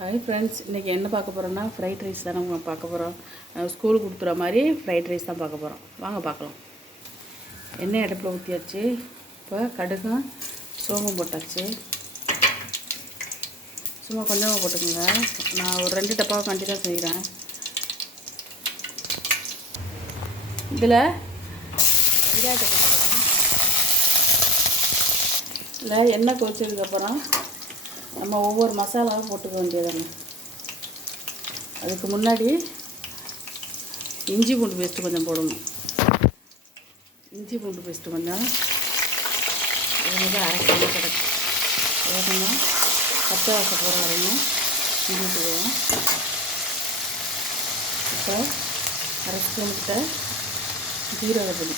Hi friends, இன்றைக்கி என்ன பார்க்க போகிறோன்னா ஃப்ரைட் ரைஸ் தான் நம்ம பார்க்க போகிறோம். ஸ்கூல் கொடுத்துற மாதிரி ஃப்ரைட் ரைஸ் தான் பார்க்க போகிறோம். வாங்க பார்க்கலாம். எண்ணெய் அடுப்பில் ஊற்றியாச்சு. இப்போ கடுகும் சோம்பும் போட்டாச்சு. சும்மா கொஞ்சமாக போட்டுக்கோங்க. நான் ஒரு 2 டப்பாவை கண்டி தான் செய்கிறேன். இதில் வெங்காயத்தை போட்டுக்கிறேன். இதில் எண்ணெய் கொதிச்சதுக்கப்புறம் நம்ம ஒவ்வொரு மசாலாவும் போட்டுக்க வேண்டியதாங்க. அதுக்கு முன்னாடி இஞ்சி பூண்டு பேஸ்ட்டு கொஞ்சம் போடணும். இஞ்சி பூண்டு பேஸ்ட்டு கொஞ்சம் அரைக்கணும். கிடக்கு கொஞ்சம் பச்சை வாசம் போகிற வரையும் இஞ்சிட்டுவோம். இப்போ அரை ஸ்பூன்கிட்ட ஜீரக பொடி,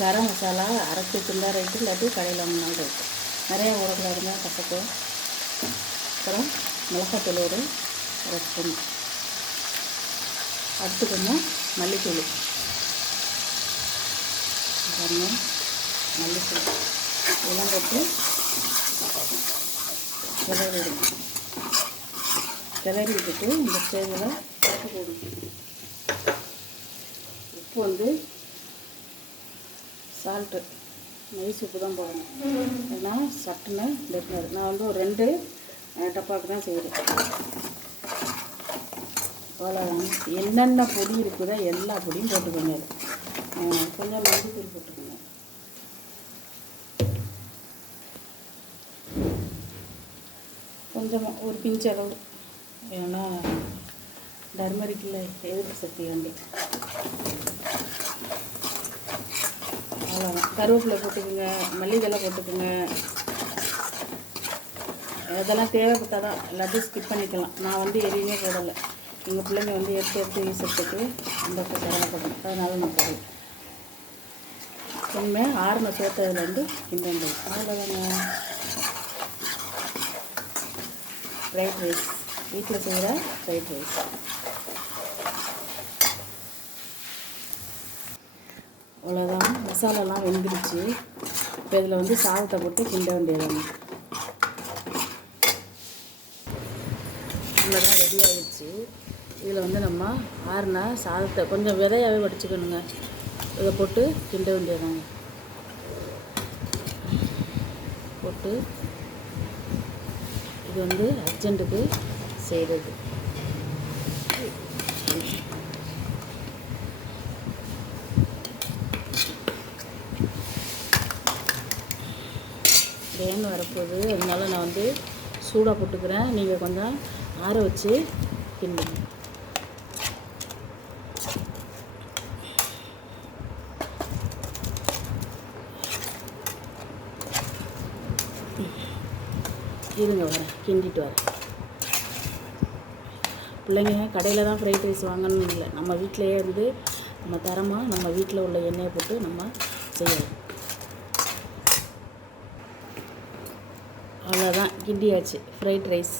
கரம் மசாலா அரைச்சி வச்சுருந்தா ரைட்டு, இல்லாட்டி கடையில் வாங்கினாலும் ரைட்டு. நிறையா ஊறக்கூடாதுங்க, கசக்கும். அப்புறம் மிளகாத்தூள் ஒரு அரை ஸ்பூன். அடுத்து கொஞ்சம் மல்லித்தூள், பாருங்கள் மல்லித்தூள் இதெல்லாம் போட்டு கிளறி விட்டுட்டு இந்த ஸ்டேஜில் உப்பு போடணும். உப்பு வந்து சால்ட்டு நைஸ் உப்பு தான் போடணும். ஏன்னா சட்டுன்னு டெட்னாரு. நான் வந்து ஒரு 2 டப்பாவுக்கு தான் செய்கிறேன். அவ்வளோதான். என்னென்ன பொடி இருக்குதோ எல்லா பொடியும் போட்டுக்கோங்க. கொஞ்சம் மஞ்சள் போட்டுக்கோங்க. கொஞ்சமாக ஒரு பிஞ்சு அளவு, ஏன்னா டர்மரிக்கில் எதிர்ப்பு சக்தி வேண்டி. அவ்வளோதான். கருவேப்பிலை போட்டுக்கோங்க, மல்லித்தலை போட்டுக்கோங்க. அதெல்லாம் தேவைப்பட்டா தான், எல்லாத்தையும் ஸ்கிப் பண்ணிக்கலாம். நான் வந்து எதையுமே போடலை. எங்கள் பிள்ளைங்க வந்து எடுத்து வீசத்துக்கு அந்த சிரமப்படும், அதனால நான் போடலை. உண்மையாக ஆறுன சேர்த்ததில் வந்து கிண்டது. அவ்வளோதாங்க. ஃப்ரைட் ரைஸ், வீட்டில் செய்கிற ஃப்ரைட் ரைஸ். அவ்வளோதான். மசாலாலாம் வெந்துடுச்சு. இப்போ இதில் வந்து சாதத்தை போட்டு கிண்ட வேண்டியதாங்க. இவ்வளோதான், ரெடி ஆகிடுச்சு. இதில் வந்து நம்ம ஆறுனா சாதத்தை கொஞ்சம் விதையாகவே வடிச்சுக்கணுங்க. இதை போட்டு கிண்ட வேண்டியதாங்க. போட்டு இது வந்து அர்ஜென்ட்டுக்கு செய்கிறது. தேன் வரப்போகுது, அதனால நான் வந்து சூடாக போட்டுக்கிறேன். நீங்கள் கொஞ்சம் ஆற வச்சு கிண்டுங்க. இருங்க, வரேன், கிண்டிட்டு வரேன். பிள்ளைங்க கடையில் தான் ஃப்ரைட் ரைஸ் வாங்கணும்னு இல்லை, நம்ம வீட்டிலையே இருந்து நம்ம தரமாக நம்ம வீட்டில் உள்ள எண்ணெயை போட்டு நம்ம செய்யலாம். அவ்வளோதான், கிண்டியாச்சு ஃப்ரைட் ரைஸ்.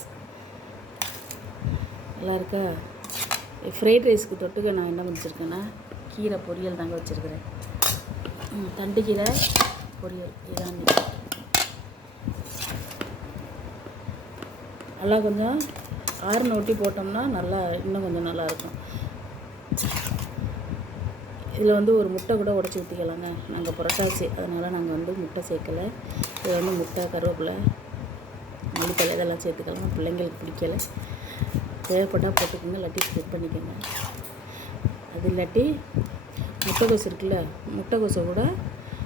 நல்லா இருக்கா? ஃப்ரைட் ரைஸ்க்கு தொட்டுக்க நான் என்ன வச்சுருக்கேன்னா கீரை பொரியல் தாங்க வச்சுருக்கிறேன். தண்டு கீரை பொரியல் இதான். நல்லா கொஞ்சம் ஆறுன ஒட்டி போட்டோம்னா நல்லா இன்னும் கொஞ்சம் நல்லாயிருக்கும். இதில் வந்து ஒரு முட்டை கூட உடச்சி ஊற்றிக்கலாங்க. நாங்கள் புரட்டாசி, அதனால் நாங்கள் வந்து முட்டை சேர்க்கலை. இதில் வந்து முட்டை, கருவேப்பிலை, மல்லித்தலை இதெல்லாம் சேர்த்துக்கலாம். பிள்ளைங்களுக்கு பிடிக்கலை. தேவைப்பட்டால் போட்டுக்கோங்க, இல்லாட்டி ஸ்கிப் பண்ணிக்கோங்க. அது இல்லாட்டி முட்டைக்கோசு இருக்குல்ல, முட்டைக்கோசை கூட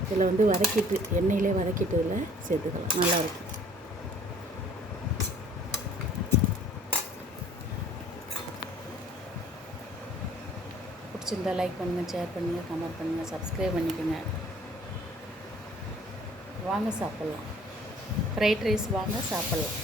இதில் வந்து வதக்கிட்டு எண்ணெயிலே வதக்கிட்டு இதில் சேர்த்துக்கலாம். நல்லாயிருக்கும். பிடிச்சிருந்தா லைக் பண்ணுங்கள், ஷேர் பண்ணுங்கள், கமெண்ட் பண்ணுங்கள், சப்ஸ்கிரைப் பண்ணிக்கோங்க. வாங்க சாப்பிட்லாம். ஃப்ரைட் ரைஸ் வாங்க சாப்பிட்லாம்.